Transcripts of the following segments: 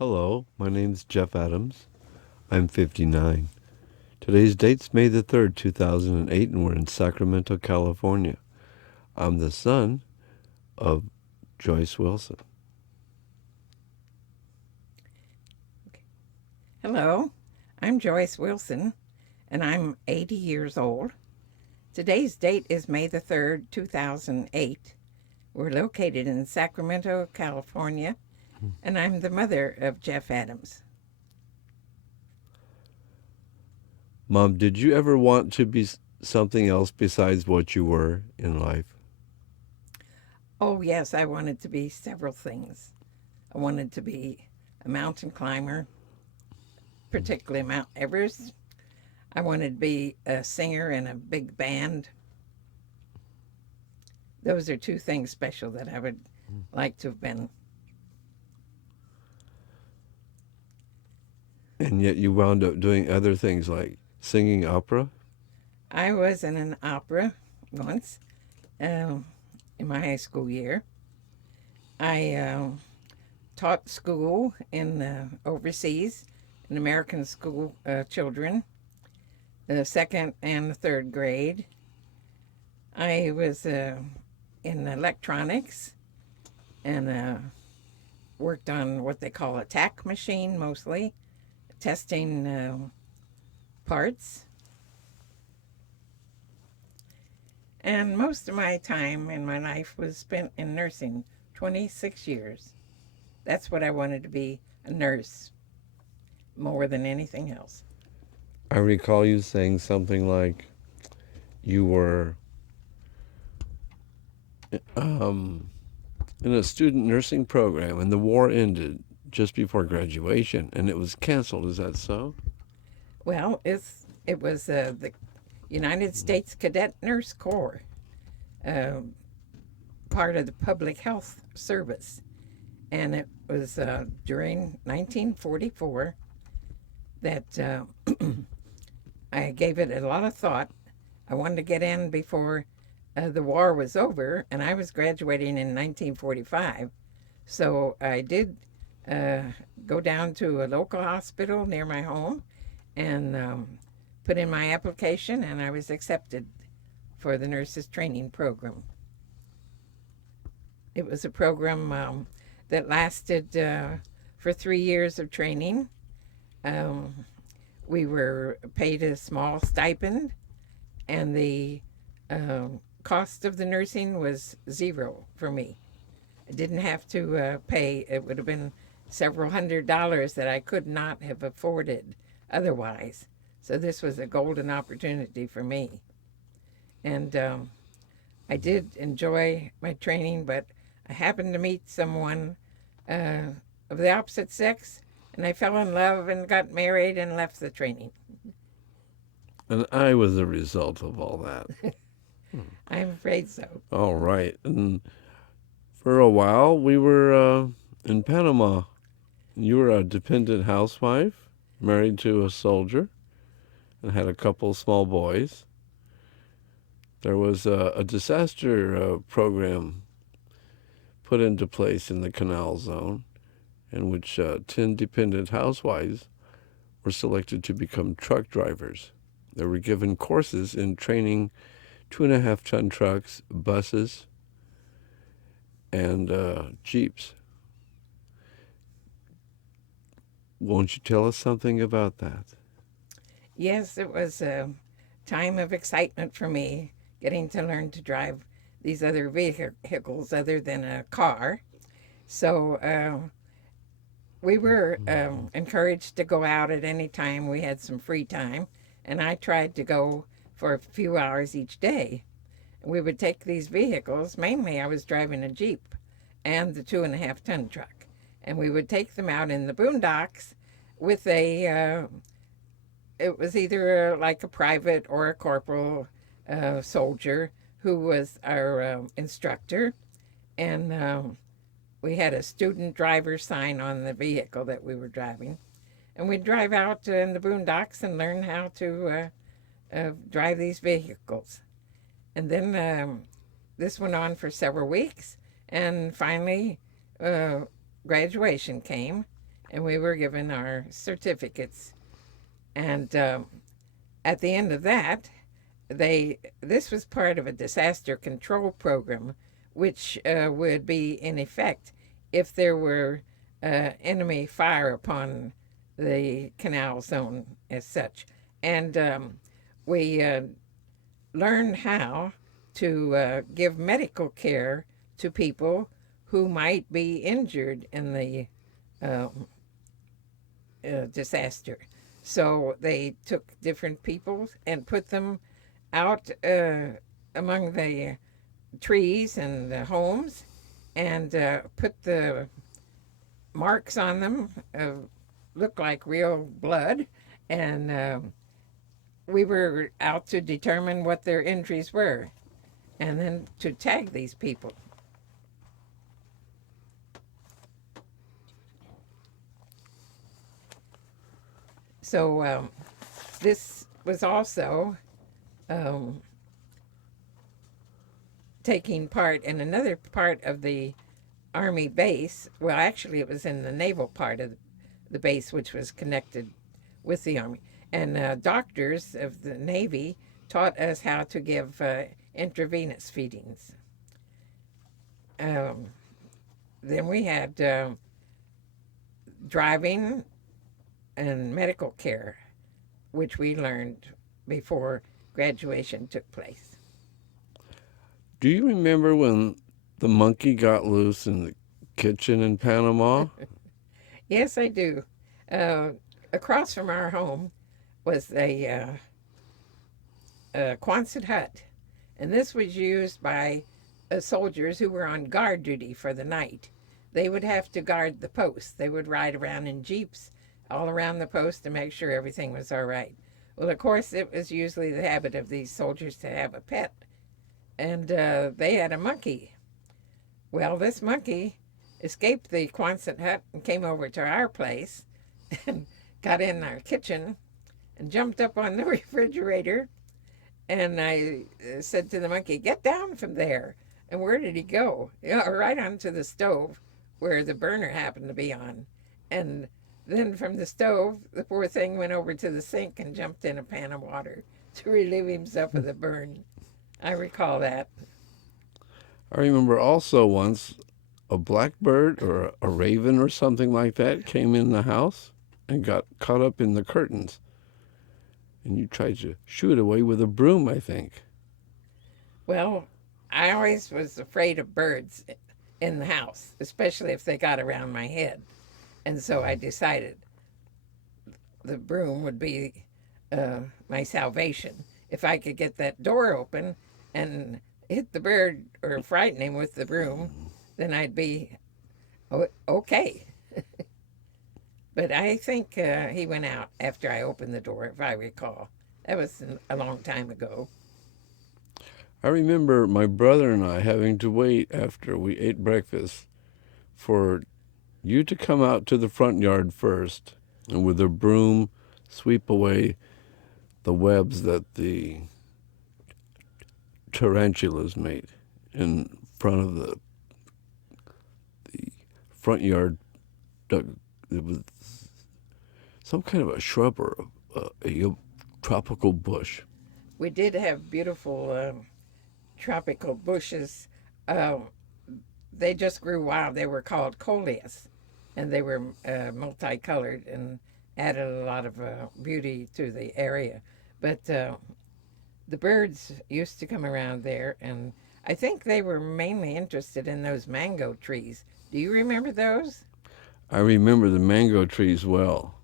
Hello, my name's Jeff Adams. I'm 59. Today's date's May the 3rd, 2008, and we're in Sacramento, California. I'm the son of Joyce Wilson. Hello, I'm Joyce Wilson, and I'm 80 years old. Today's date is May the 3rd, 2008. We're located in Sacramento, California, and I'm the mother of Jeff Adams. Mom, did you ever want to be something else besides what you were in life? Oh, yes, I wanted to be several things. I wanted to be a mountain climber, particularly Mount Everest. I wanted to be a singer in a big band. Those are two things special that I would like to have been. And yet you wound up doing other things like singing opera? I was in an opera once um, in my high school year. I taught school in overseas in American school children, the second and the third grade. I was in electronics and worked on what they call a tack machine mostly, testing parts. And most of my time in my life was spent in nursing, 26 years. That's what I wanted to be, a nurse, more than anything else. I recall you saying something like you were um, in a student nursing program and the war ended just before graduation and it was canceled. Is that so? Well, it was the United States Cadet Nurse Corps, uh, part of the Public Health Service. And it was during 1944 that I gave it a lot of thought. I wanted to get in before the war was over, and I was graduating in 1945. So I did uh, go down to a local hospital near my home and put in my application, and I was accepted for the nurses training program. It was a program that lasted for 3 years of training. Um, we were paid a small stipend, and the uh, cost of the nursing was zero for me. I didn't have to pay. It would have been several $100s that I could not have afforded otherwise. So this was a golden opportunity for me. And I did enjoy my training, but I happened to meet someone uh, of the opposite sex, and I fell in love and got married and left the training. And I was a result of all that. I'm afraid so. All right. And for a while, we were in Panama. You were a dependent housewife, married to a soldier, and had a couple small boys. There was a disaster program put into place in the Canal Zone in which 10 dependent housewives were selected to become truck drivers. They were given courses in training 2.5-ton trucks, buses, and jeeps. Won't you tell us something about that? Yes, it was a time of excitement for me getting to learn to drive these other vehicles other than a car. So we were encouraged to go out at any time we had some free time, and I tried to go for a few hours each day. We would take these vehicles, mainly I was driving a Jeep and the 2.5-ton truck, and we would take them out in the boondocks with it was either like a private or a corporal soldier who was our instructor, and we had a student driver sign on the vehicle that we were driving. And we'd drive out in the boondocks and learn how to drive these vehicles. And then this went on for several weeks. And finally, graduation came. and we were given our certificates. And at the end of that, this was part of a disaster control program, which would be in effect if there were enemy fire upon the canal zone as such. And we learned how to give medical care to people who might be injured in the uh, disaster. So they took different people and put them out among the trees and the homes and put the marks on them, look like real blood. And we were out to determine what their injuries were and then to tag these people. So this was also um, taking part in another part of the Army base. Well, actually, it was in the naval part of the base, which was connected with the Army. And doctors of the Navy taught us how to give intravenous feedings. Um, then we had driving and medical care, which we learned before graduation took place. Do you remember when the monkey got loose in the kitchen in Panama? Yes, I do. Uh, Across from our home was a Quonset hut, and this was used by soldiers who were on guard duty for the night. They would have to guard the post. They would ride around in jeeps all around the post to make sure everything was all right. Well, of course, it was usually the habit of these soldiers to have a pet, and they had a monkey. Well, this monkey escaped the Quonset hut and came over to our place and got in our kitchen and jumped up on the refrigerator. And I said to the monkey, "Get down from there." And where did he go? Right onto the stove where the burner happened to be on. And then from the stove, the poor thing went over to the sink and jumped in a pan of water to relieve himself of the burn. I recall that. I remember also once a blackbird or a raven or something like that came in the house and got caught up in the curtains. And you tried to shoo it away with a broom, I think. Well, I always was afraid of birds in the house, especially if they got around my head. And so I decided the broom would be my salvation. If I could get that door open and hit the bird or frighten him with the broom, then I'd be okay. But I think he went out after I opened the door, if I recall. That was a long time ago. I remember my brother and I having to wait after we ate breakfast for you to come out to the front yard first and with a broom sweep away the webs that the tarantulas made in front of the front yard. It was some kind of a shrub or a tropical bush. We did have beautiful tropical bushes. Uh, they just grew wild. They were called coleus, and they were multicolored and added a lot of beauty to the area. But the birds used to come around there, and I think they were mainly interested in those mango trees. Do you remember those? I remember the mango trees well.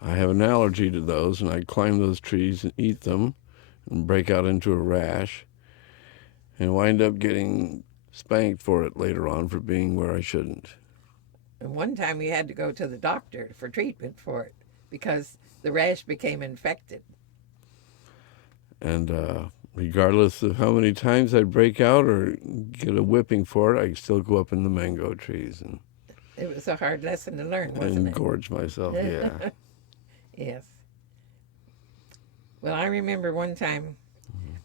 I have an allergy to those, and I'd climb those trees and eat them and break out into a rash and wind up getting spanked for it later on for being where I shouldn't. And one time we had to go to the doctor for treatment for it because the rash became infected. And regardless of how many times I'd break out or get a whipping for it, I'd still go up in the mango trees and It was a hard lesson to learn, wasn't it? gorge myself. Yeah. Yes. Well, I remember one time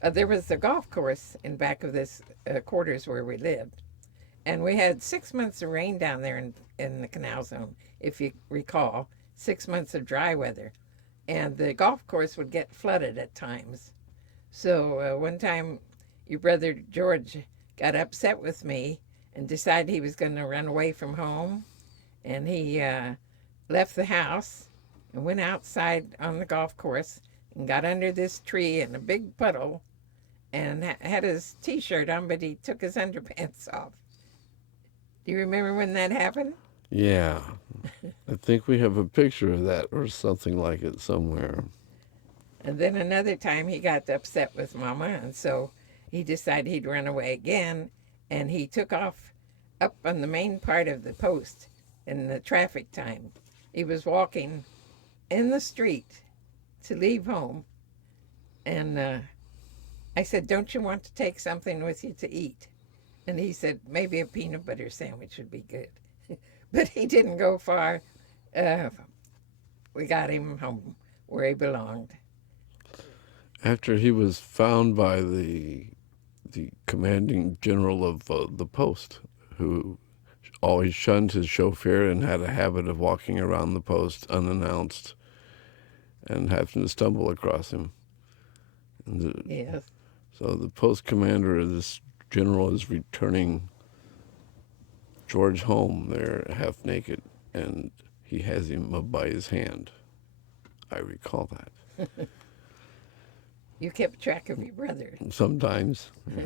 there was a golf course in back of this quarters where we lived, and we had 6 months of rain down there in the canal zone. if you recall, 6 months of dry weather. And the golf course would get flooded at times. So one time, your brother George got upset with me and decided he was going to run away from home. And he left the house and went outside on the golf course and got under this tree in a big puddle and had his T-shirt on, but he took his underpants off. Do you remember when that happened? Yeah. I think we have a picture of that or something like it somewhere. And then another time he got upset with Mama, and so he decided he'd run away again, and he took off up on the main part of the post in the traffic time. He was walking in the street to leave home, and I said, "Don't you want to take something with you to eat?" And he said, "Maybe a peanut butter sandwich would be good." But he didn't go far. Uh, we got him home where he belonged. After he was found by the commanding general of the post, who always shunned his chauffeur and had a habit of walking around the post unannounced and having to stumble across him. Yes. So the post commander of this general is returning George home there, half naked, and he has him up by his hand. I recall that. You kept track of your brother. Sometimes. Yeah.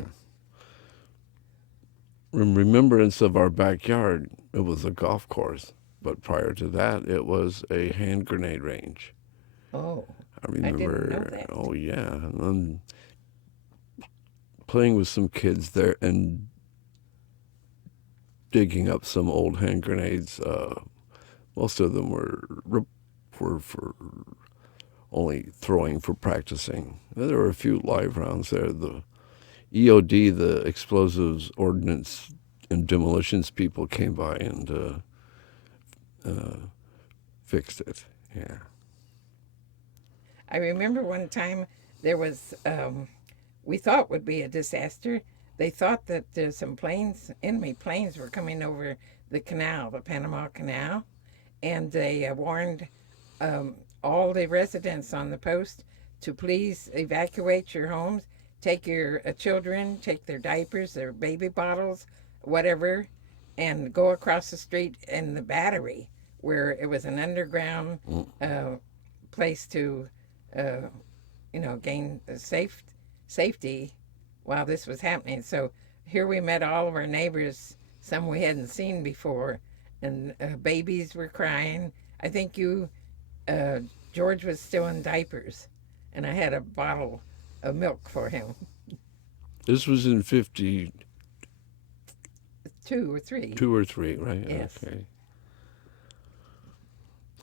In remembrance of our backyard, it was a golf course, but prior to that, it was a hand grenade range. Oh, I I didn't know remember, that. oh yeah, and playing with some kids there and digging up some old hand grenades. Most of them were for only throwing for practicing. There were a few live rounds there. The EOD, the explosives ordnance and demolitions people, came by and fixed it. Yeah. I remember one time there was, we thought would be a disaster. They thought that some planes, enemy planes, were coming over the canal, the Panama Canal, and they warned all the residents on the post to please evacuate your homes, take your children, take their diapers, their baby bottles, whatever, and go across the street in the Battery, where it was an underground place to, uh, gain safety while this was happening. So here we met all of our neighbors, some we hadn't seen before, and babies were crying. I think uh, George was still in diapers, and I had a bottle of milk for him. This was in 52 2 or 3. or 3, right? Yes. Okay.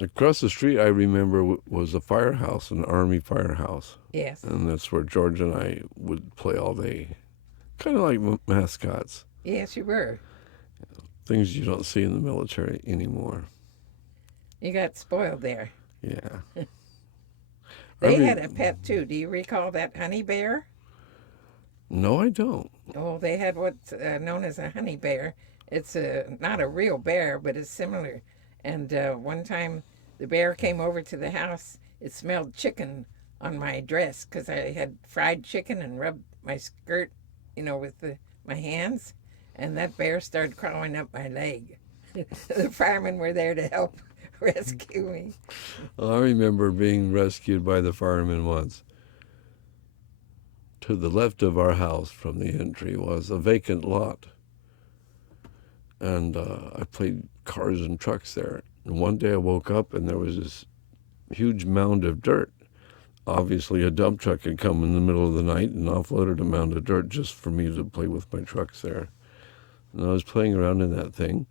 Across the street, I remember, was a firehouse, an army firehouse. Yes. And that's where George and I would play all day. Kind of like mascots. Yes, you were. Things you don't see in the military anymore. You got spoiled there. Yeah. They had a pet too. Do you recall that honey bear? No, I don't. Oh, they had what's known as a honey bear. It's not a real bear, but it's similar. And one time the bear came over to the house. It smelled chicken on my dress because I had fried chicken and rubbed my skirt, with my hands. And that bear started crawling up my leg. The firemen were there to help rescue me. Well, I remember being rescued by the firemen once. To the left of our house from the entry was a vacant lot. And I played cars and trucks there. And one day I woke up and there was this huge mound of dirt. Obviously a dump truck had come in the middle of the night and offloaded a mound of dirt just for me to play with my trucks there. And I was playing around in that thing.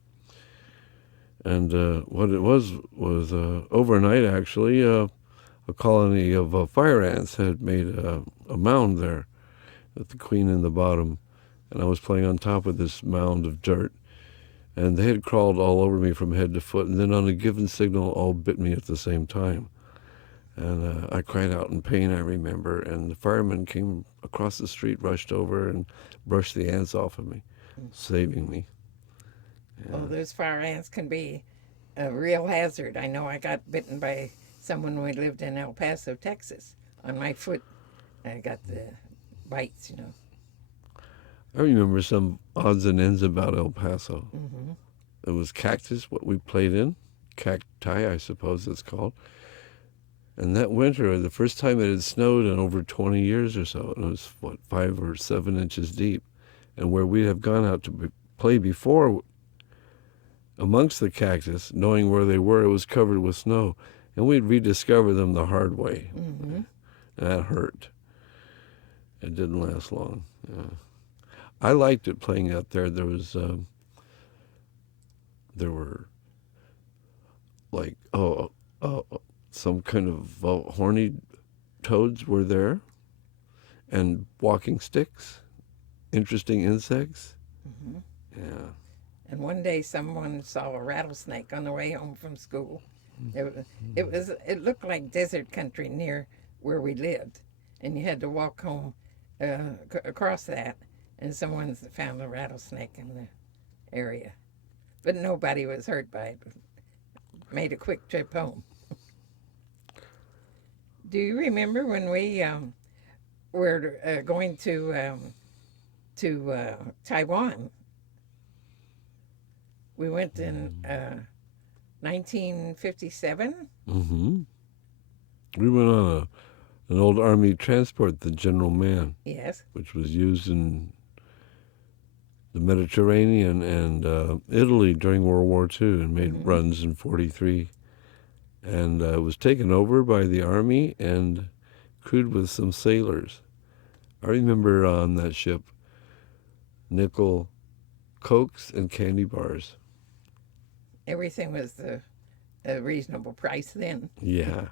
And what it was overnight, actually, a colony of fire ants had made a mound there with the queen in the bottom. And I was playing on top of this mound of dirt. And they had crawled all over me from head to foot. And then on a given signal, all bit me at the same time. And I cried out in pain, I remember. And the firemen came across the street, rushed over, and brushed the ants off of me, saving me. Yeah. Oh, those fire ants can be a real hazard. I know I got bitten by someone when we lived in El Paso, Texas. On my foot, I got the bites, you know. I remember some odds and ends about El Paso. Hmm. It was cactus, what we played in. Cacti, I suppose it's called. And that winter, the first time it had snowed in over 20 years or so, and it was, what, 5 or 7 inches deep. And where we'd have gone out to play before, amongst the cactus, knowing where they were, it was covered with snow. And we'd rediscover them the hard way. Hmm. And that hurt. It didn't last long. Yeah. I liked it playing out there. There were like some kind of horny toads were there, and walking sticks, interesting insects. Hmm. Yeah. And one day someone saw a rattlesnake on the way home from school. It looked like desert country near where we lived, and you had to walk home across that, and someone found a rattlesnake in the area. But nobody was hurt by it. Made a quick trip home. Do you remember when we were going to Taiwan? We went in 1957. Mm-hmm. We went on an old army transport, the General Man, Yes. which was used in the Mediterranean and Italy during World War II, and made Hmm. runs in '43. And it was taken over by the army and crewed with some sailors. I remember on that ship nickel cokes and candy bars. Everything was a reasonable price then. Yeah.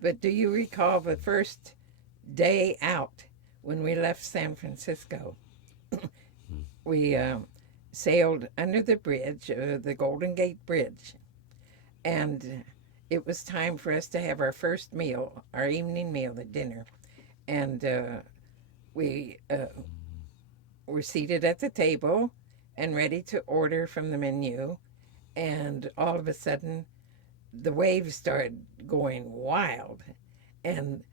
But do you recall the first day out when we left San Francisco? We sailed under the bridge, the Golden Gate Bridge, and it was time for us to have our first meal, our evening meal, the dinner. And we were seated at the table and ready to order from the menu. And all of a sudden, the waves started going wild. And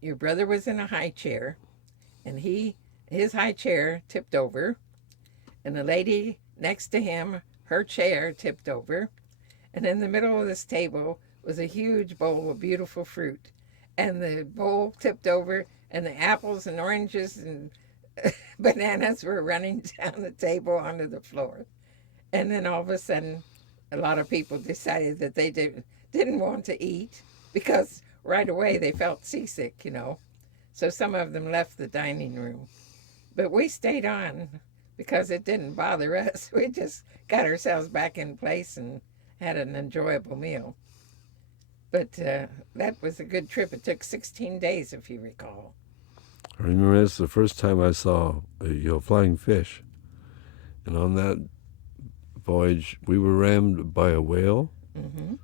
your brother was in a high chair, and his high chair tipped over, and the lady next to him, her chair tipped over, and in the middle of this table was a huge bowl of beautiful fruit, and the bowl tipped over, and the apples and oranges and bananas were running down the table onto the floor. And then all of a sudden, a lot of people decided that they didn't want to eat because right away they felt seasick, you know. So some of them left the dining room. But we stayed on because it didn't bother us. We just got ourselves back in place and had an enjoyable meal. But that was a good trip. It took 16 days, if you recall. I remember that's the first time I saw a flying fish. And on that voyage, we were rammed by a whale, Mm-hmm.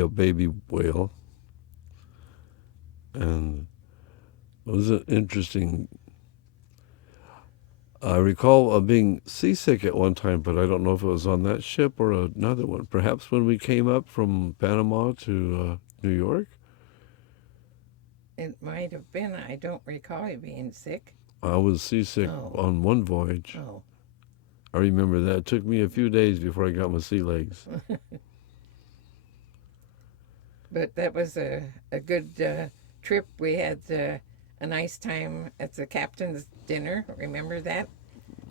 a baby whale. And it was an interesting. I recall being seasick at one time, but I don't know if it was on that ship or another one. Perhaps when we came up from Panama to New York. It might have been. I don't recall you being sick. I was seasick Oh. on one voyage. Oh. I remember that. It took me a few days before I got my sea legs. But that was a good trip. We had a nice time at the captain's dinner. Remember that?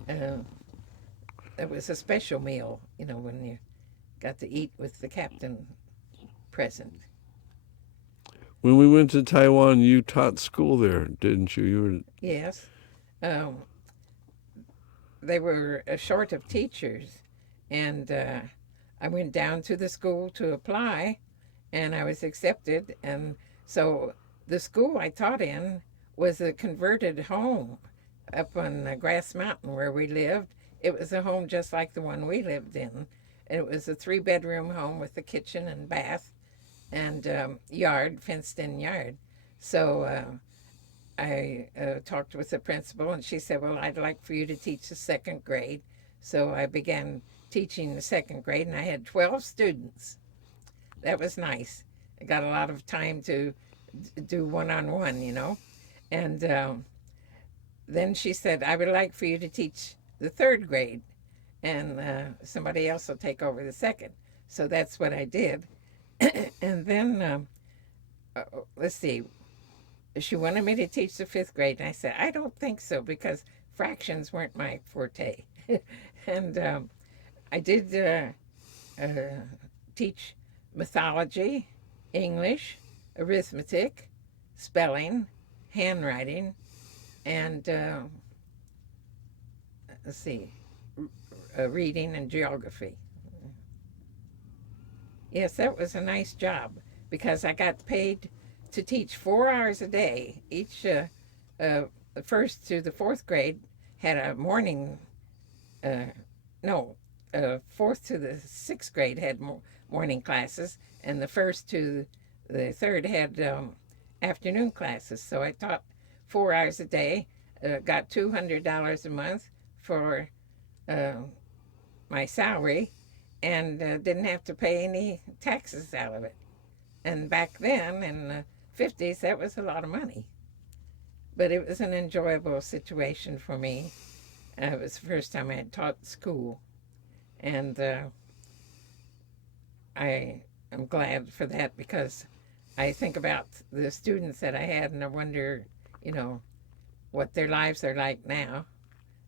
Uh, it was a special meal, you know, when you got to eat with the captain present. When we went to Taiwan, you taught school there, didn't you? You were. Yes. Um, they were short of teachers, and I went down to the school to apply, and I was accepted. And so the school I taught in was a converted home up on Grass Mountain where we lived. It was a home just like the one we lived in. And it was a 3-bedroom home with a kitchen and bath and yard, fenced-in yard. So I talked with the principal, and she said, well, I'd like for you to teach the second grade. So I began teaching the second grade, and I had 12 students. That was nice. I got a lot of time to do one on one, you know. And then she said, I would like for you to teach the third grade, and somebody else will take over the second. So that's what I did. And then, let's see, she wanted me to teach the fifth grade. And I said, I don't think so because fractions weren't my forte. And I did teach mythology, English, arithmetic, spelling, handwriting, and let's see, reading and geography. Yes, that was a nice job because I got paid to teach 4 hours a day. Each the first to the fourth grade had a morning. No, fourth to the sixth grade had morning classes, and the first to the third had afternoon classes. So I taught 4 hours a day. Got $200 a month for uh, my salary, and didn't have to pay any taxes out of it. And back then, in the 50s, that was a lot of money. But it was an enjoyable situation for me. It was the first time I had taught school, and I am glad for that because I think about the students that I had, and I wonder, you know, what their lives are like now.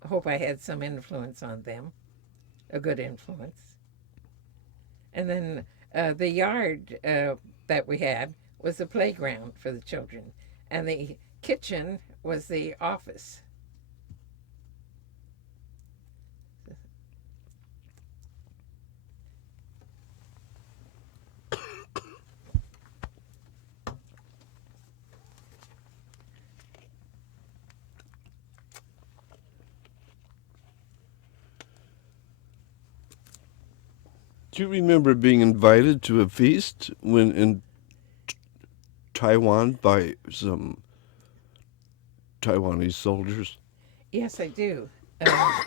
I hope I had some influence on them, a good influence. And then the yard that we had was a playground for the children, and the kitchen was the office. Do you remember being invited to a feast when in Taiwan by some Taiwanese soldiers? Yes, I do. Uh,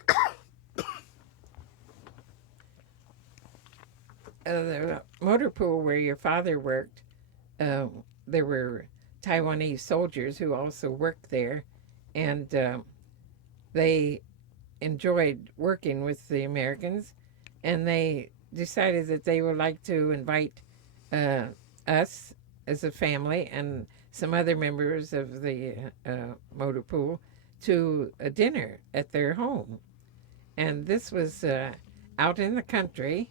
the motor pool where your father worked, uh, there were Taiwanese soldiers who also worked there, and they enjoyed working with the Americans, and they decided that they would like to invite uh, us as a family and some other members of the motor pool to a dinner at their home. And this was out in the country,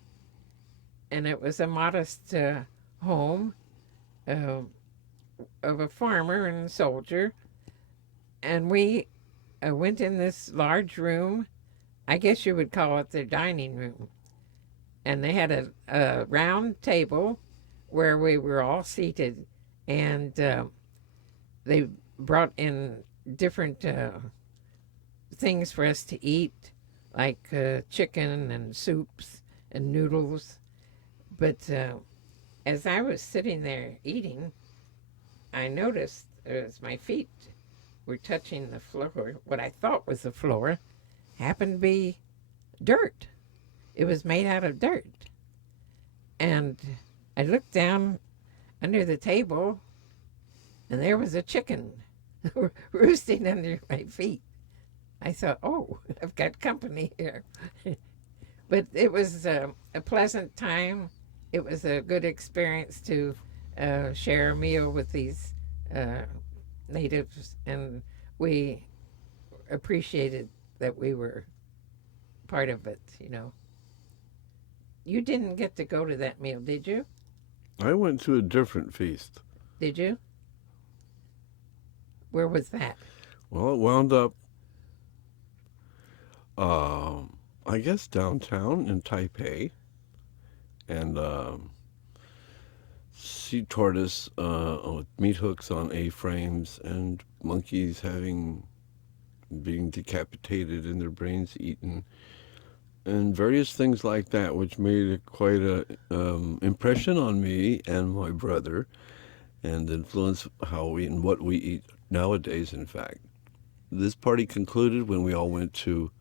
and it was a modest home uh, of a farmer and a soldier. And we went in this large room. I guess you would call it their dining room. And they had a round table where we were all seated, and they brought in different things for us to eat, like chicken and soups and noodles. But as I was sitting there eating, I noticed as my feet were touching the floor, what I thought was the floor happened to be dirt. It was made out of dirt. And I looked down under the table, and there was a chicken roosting under my feet. I thought, oh, I've got company here. But it was a pleasant time. It was a good experience to share a meal with these natives, and we appreciated that we were part of it, you know. You didn't get to go to that meal, did you? I went to a different feast. Did you? Where was that? Well, it wound up, I guess, downtown in Taipei, and sea tortoise with meat hooks on A-frames, and monkeys having being decapitated and their brains eaten, and various things like that, which made quite a impression on me and my brother, and influenced how we and what we eat nowadays. In fact, this party concluded when we all went to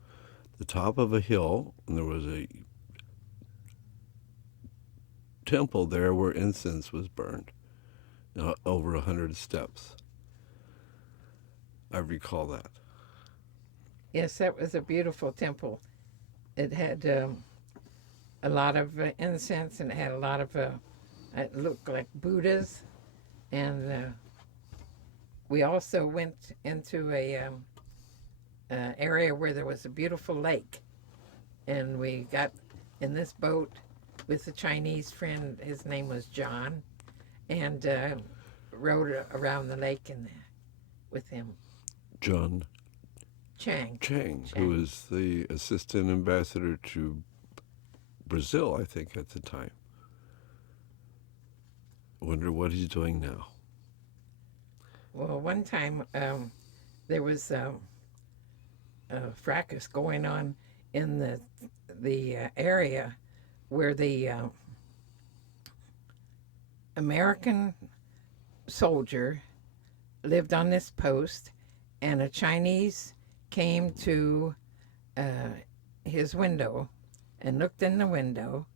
the top of a hill, and there was a temple there where incense was burned, over 100 steps. I recall that. Yes, that was a beautiful temple. It had a lot of incense, and it had a lot of, it looked like Buddhas. And we also went into a area where there was a beautiful lake. And we got in this boat with a Chinese friend. His name was John. And rode around the lake with him. John Chang. who was the assistant ambassador to Brazil, I think, at the time. Wonder what he's doing now. Well, one time there was a fracas going on in the area where the American soldier lived on this post, and a Chinese came to his window and looked in the window,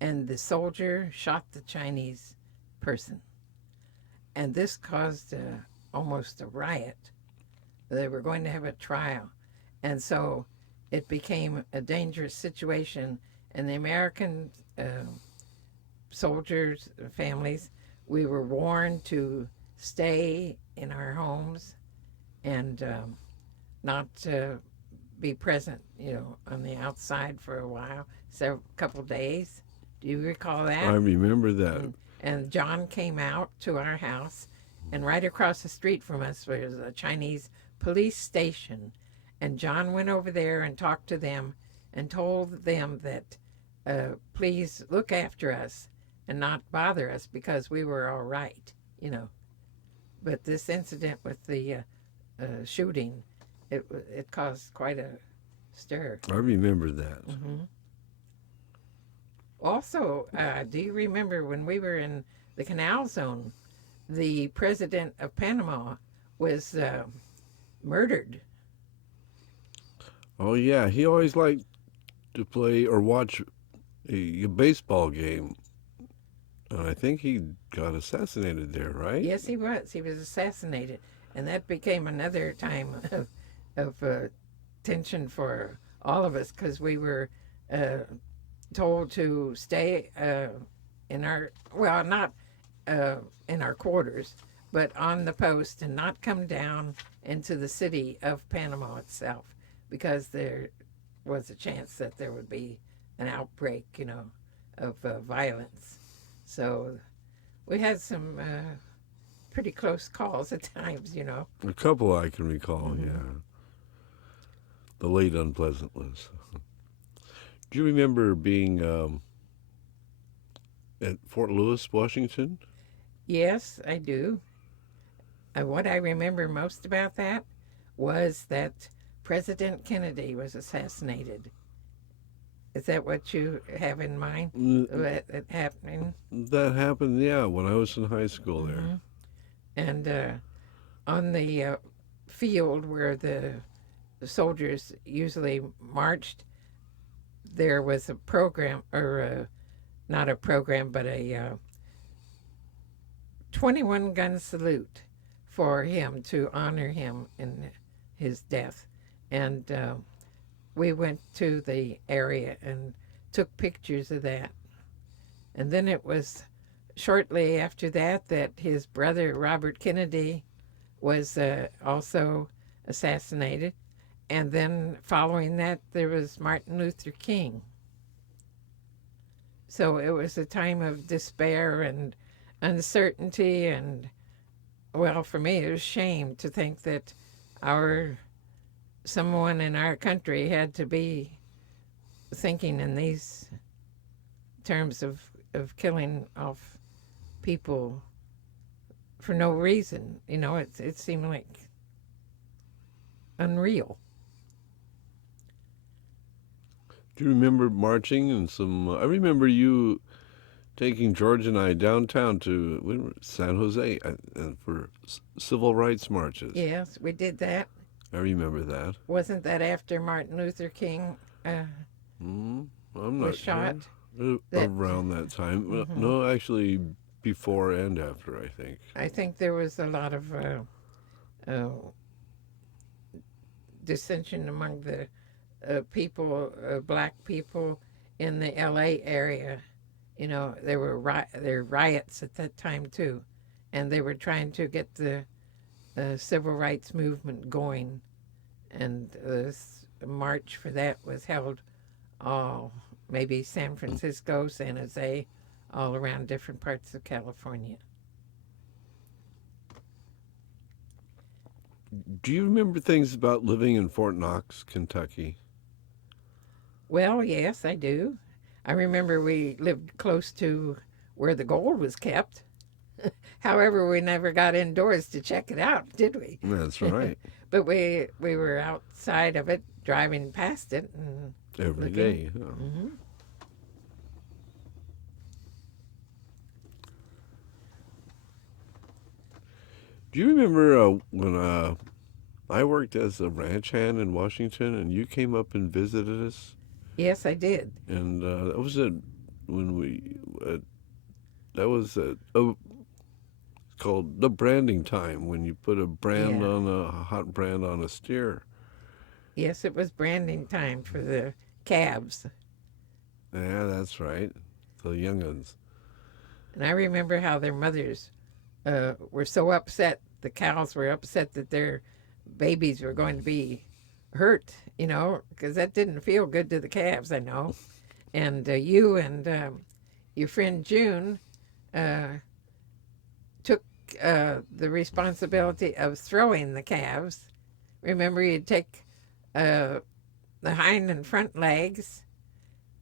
and the soldier shot the Chinese person. And this caused almost a riot. They were going to have a trial. And so it became a dangerous situation. And the American soldiers' families, we were warned to stay in our homes and not be present, on the outside for a while, a couple days. Do you recall that? I remember that. And John came out to our house, and right across the street from us was a Chinese police station. And John went over there and talked to them and told them that please look after us and not bother us because we were all right, But this incident with the shooting, it caused quite a stir. I remember that. Mm-hmm. Also, do you remember when we were in the Canal Zone, the president of Panama was murdered? Oh, yeah. He always liked to play or watch a baseball game. I think he got assassinated there, right? Yes, he was. He was assassinated. And that became another time of tension for all of us because we were told to stay in our, well, not in our quarters, but on the post and not come down into the city of Panama itself because there was a chance that there would be an outbreak, of violence. So we had some pretty close calls at times, A couple I can recall, mm-hmm. Yeah. The late unpleasantness. Do you remember being at Fort Lewis, Washington? Yes, I do. What I remember most about that was that President Kennedy was assassinated. Is that what you have in mind? That happening? That happened, yeah, when I was in high school there. Mm-hmm. And on the field where the soldiers usually marched, there was a program, or not a program, but a 21-gun salute for him to honor him in his death. And we went to the area and took pictures of that. And then it was shortly after that that his brother, Robert Kennedy, was also assassinated. And then following that, there was Martin Luther King. So it was a time of despair and uncertainty. And, well, for me, it was shame to think that someone in our country had to be thinking in these terms of killing off people for no reason. It seemed like unreal. Do you remember marching and I remember you taking George and I downtown to San Jose for civil rights marches. Yes, we did that. I remember that. Wasn't that after Martin Luther King I'm not was shot? Sure. That Around that time. hmm No, actually, before and after, I think. I think there was a lot of uh, dissension among the black people in the L.A. area. You know, there were riots at that time too, and they were trying to get the civil rights movement going, and a march for that was held all maybe San Francisco, San Jose, all around different parts of California. Do you remember things about living in Fort Knox, Kentucky? Well, yes, I do. I remember we lived close to where the gold was kept. However, we never got indoors to check it out, did we? That's right. But we were outside of it, driving past it and Every looking. day. Huh? hmm Do you remember when I worked as a ranch hand in Washington and you came up and visited us? Yes, I did. And that was when that was oh, called the branding time when you put a brand Yeah. on a hot brand on a steer. Yes, it was branding time for the calves. Yeah, that's right. The young'uns. And I remember how their mothers were so upset. The cows were upset that their babies were going to be hurt, because that didn't feel good to the calves, I know. And you and your friend June uh, took the responsibility of throwing the calves. Remember, you'd take uh, the hind and front legs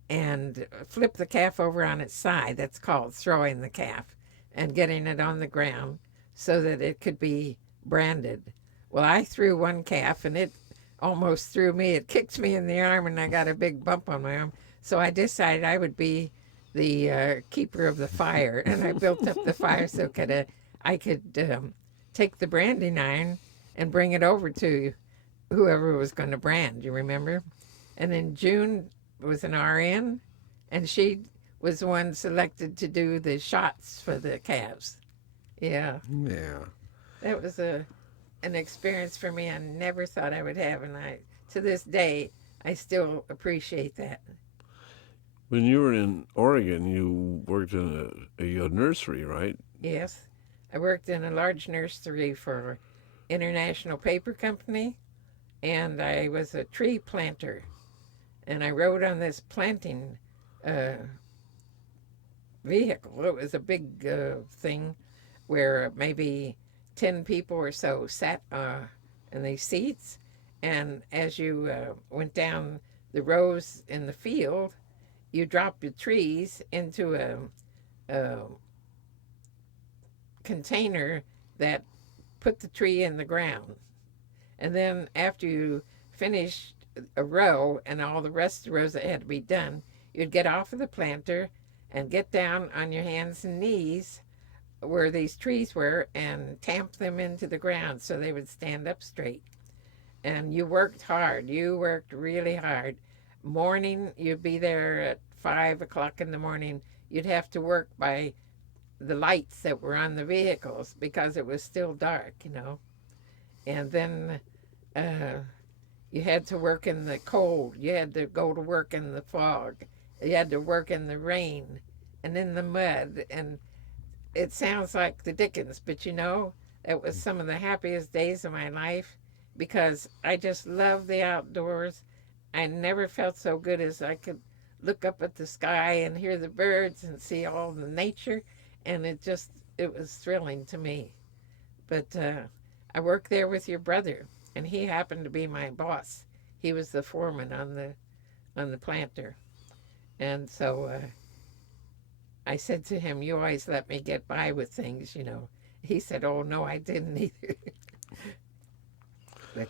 and flip the calf over on its side. That's called throwing the calf and getting it on the ground so that it could be branded. Well, I threw one calf and it almost threw me. It kicked me in the arm and I got a big bump on my arm. So I decided I would be the keeper of the fire, and I built up the fire so I could take the branding iron and bring it over to whoever was going to brand. You remember? And then June was an RN, and she was the one selected to do the shots for the calves. Yeah, Yeah. that was an experience for me I never thought I would have, and to this day I still appreciate that. When you were in Oregon, you worked in a nursery, right? Yes, I worked in a large nursery for International Paper Company, and I was a tree planter, and I rode on this planting uh, vehicle. It was a big thing where maybe 10 people or so sat in these seats. And as you went down the rows in the field, you dropped the trees into a container that put the tree in the ground. And then after you finished a row and all the rest of the rows that had to be done, you'd get off of the planter and get down on your hands and knees where these trees were and tamp them into the ground so they would stand up straight. And you worked hard. You worked really hard. Morning, you'd be there at 5 o'clock in the morning. You'd have to work by the lights that were on the vehicles because it was still dark. And then uh, you had to work in the cold. You had to go to work in the fog. You had to work in the rain and in the mud. And it sounds like the Dickens, but that was some of the happiest days of my life because I just love the outdoors. I never felt so good as I could look up at the sky and hear the birds and see all the nature. And it was thrilling to me. But I worked there with your brother, and he happened to be my boss. He was the foreman on the planter. And so I said to him, "You always let me get by with things." He said, "Oh, no, I didn't either." But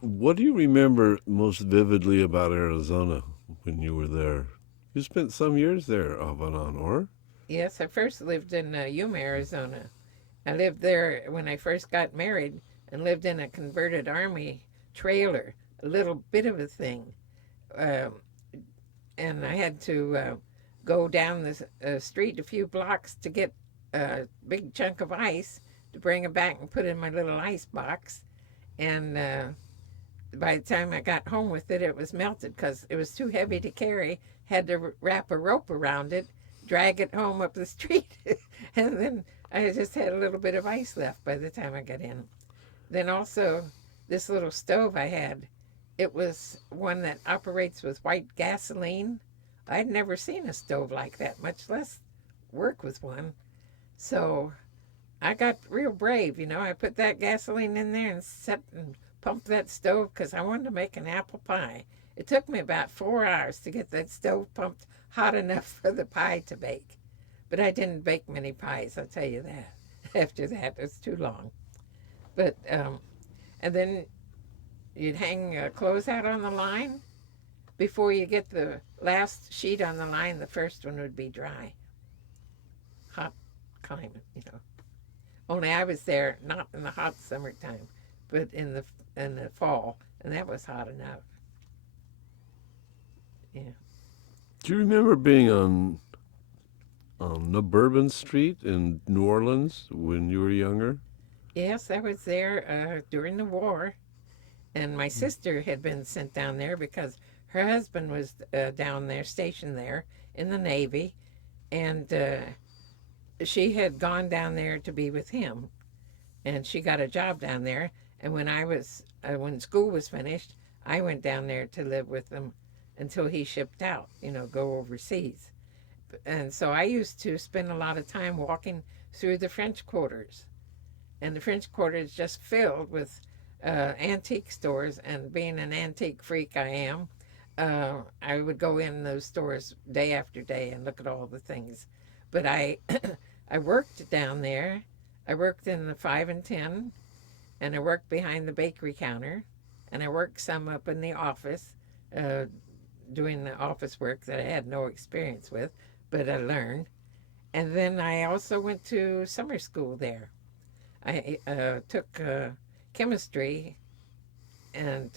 What do you remember most vividly about Arizona when you were there? You spent some years there off and on, or? yes, I first lived in Yuma, Arizona. I lived there when I first got married and lived in a converted army trailer, a little bit of a thing. Um, and I had to go down the street a few blocks to get a big chunk of ice to bring it back and put in my little ice box. And by the time I got home with it, it was melted because it was too heavy to carry. Had to wrap a rope around it, drag it home up the street, and then I just had a little bit of ice left by the time I got in. Then also, this little stove I had, it was one that operates with white gasoline. I'd never seen a stove like that, much less work with one. So I got real brave, you know. I put that gasoline in there and set and pumped that stove because I wanted to make an apple pie. It took me about 4 hours to get that stove pumped hot enough for the pie to bake. But I didn't bake many pies, I'll tell you that. After that, it's too long. But, and then you'd hang clothes out on the line. Before you get the last sheet on the line, the first one would be dry. Hot climate, you know. Only I was there not in the hot summertime, but in the fall, and that was hot enough. Yeah. Do you remember being on the Bourbon Street in New Orleans when you were younger? Yes, I was there during the war, and my sister had been sent down there because her husband was down there, stationed there in the Navy, and she had gone down there to be with him, and she got a job down there. And when school was finished, I went down there to live with them until he shipped out, you know, go overseas. And so I used to spend a lot of time walking through the French quarters. And the French Quarter is just filled with antique stores. And being an antique freak I am, I would go in those stores day after day and look at all the things. But I, I worked down there. I worked in the 5 and 10, and I worked behind the bakery counter, and I worked some up in the office, uh, doing the office work that I had no experience with, but I learned. And then I also went to summer school there. I took chemistry and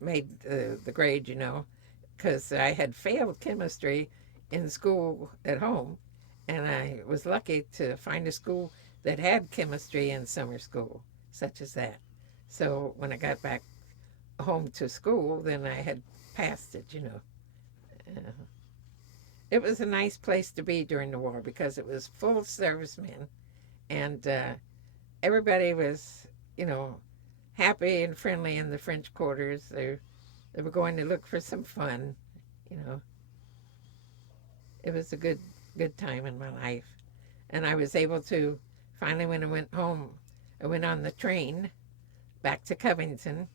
made the grade, you know, because I had failed chemistry in school at home, and I was lucky to find a school that had chemistry in summer school, such as that. So when I got back home to school, then I had passed it, you know. Uh, it was a nice place to be during the war because it was full of servicemen, and everybody was, you know, happy and friendly in the French quarters. They were going to look for some fun, you know. It was a good time in my life, and I was able to finally when I went home, I went on the train back to Covington,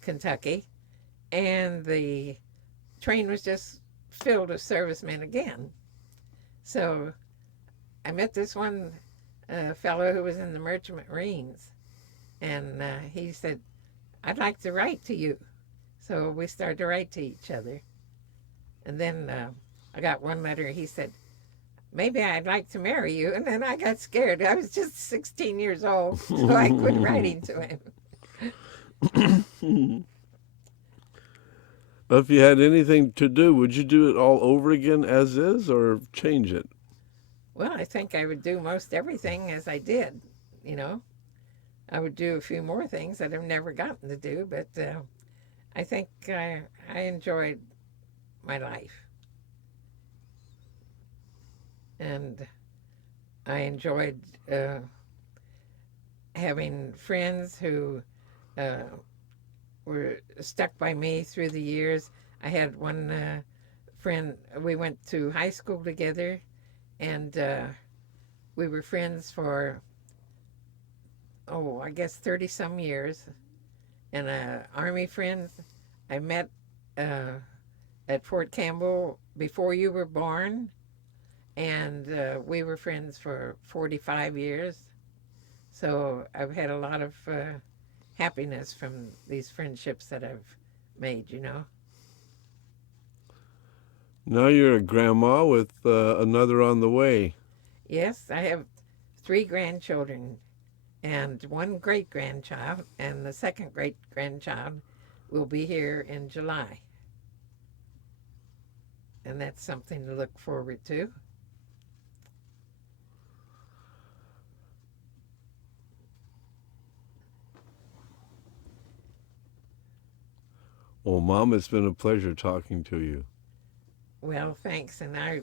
Kentucky, and the train was just filled with servicemen again. So I met this one fellow who was in the Merchant Marines, and he said, "I'd like to write to you." So we started to write to each other. And then I got one letter. He said, "Maybe I'd like to marry you." And then I got scared. I was just 16 years old, so I quit writing to him. If you had anything to do, would you do it all over again as is or change it? Well, I think I would do most everything as I did, you know. I would do a few more things that I've never gotten to do, but I think I enjoyed my life. And I enjoyed having friends who uh, were stuck by me through the years. I had one friend, we went to high school together, and we were friends for, oh, I guess 30 some years. And Army friends I met uh, at Fort Campbell before you were born, and we were friends for 45 years. So I've had a lot of happiness from these friendships that I've made, you know. Now you're a grandma with another on the way. Yes, I have three grandchildren and one great grandchild, and the second great grandchild will be here in July. and that's something to look forward to. Well, Mom, it's been a pleasure talking to you. Well, thanks, and I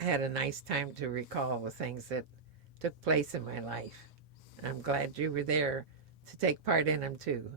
had a nice time to recall the things that took place in my life. I'm glad you were there to take part in them too.